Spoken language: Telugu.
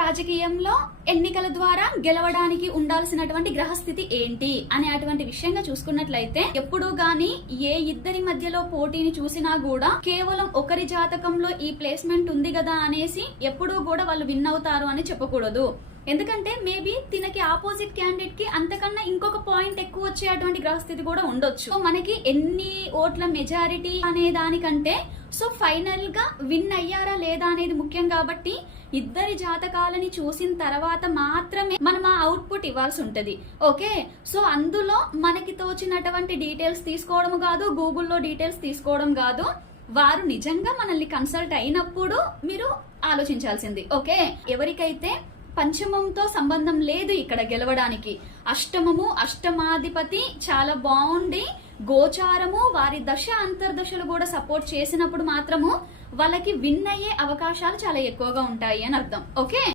రాజకీయంలో ఎన్నికల ద్వారా గెలవడానికి ఉండాల్సినటువంటి గ్రహస్థితి ఏంటి అనే అటువంటి విషయంగా చూసుకున్నట్లయితే ఎప్పుడూ గాని ఏ ఇద్దరి మధ్యలో పోటీని చూసినా కూడా కేవలం ఒకరి జాతకంలో ఈ ప్లేస్మెంట్ ఉంది కదా అనేసి ఎప్పుడూ కూడా వాళ్ళు విన్ అవుతారు అని చెప్పకూడదు. ఎందుకంటే మేబీ తినకి ఆపోజిట్ క్యాండిడేట్ కి అంతకన్నా ఇంకొక పాయింట్ ఎక్కువ వచ్చేటువంటి గ్రహస్థితి కూడా ఉండొచ్చు. సో మనకి ఎన్ని ఓట్ల మెజారిటీ అనే దానికంటే సో ఫైనల్ గా విన్ అయ్యారా లేదా అనేది ముఖ్యం. కాబట్టి ఇద్దరి జాతకాలని చూసిన తర్వాత మాత్రమే మనం ఆ అవుట్పుట్ ఇవ్వాల్సి ఉంటది. ఓకే, సో అందులో మనకి తోచినటువంటి డీటెయిల్స్ తీసుకోవడం కాదు, గూగుల్లో డీటెయిల్స్ తీసుకోవడం కాదు, వారు నిజంగా మనల్ని కన్సల్ట్ అయినప్పుడు మీరు ఆలోచించాల్సింది. ఓకే, ఎవరికైతే పంచమంతో సంబంధం లేదు ఇక్కడ గెలవడానికి, అష్టమము అష్టమాధిపతి చాలా బాగుండి గోచారము వారి దశ అంతర్దశలు కూడా సపోర్ట్ చేసినప్పుడు మాత్రము వాళ్ళకి విన్ అయ్యే అవకాశాలు చాలా ఎక్కువగా ఉంటాయి అని అర్థం. ఓకే.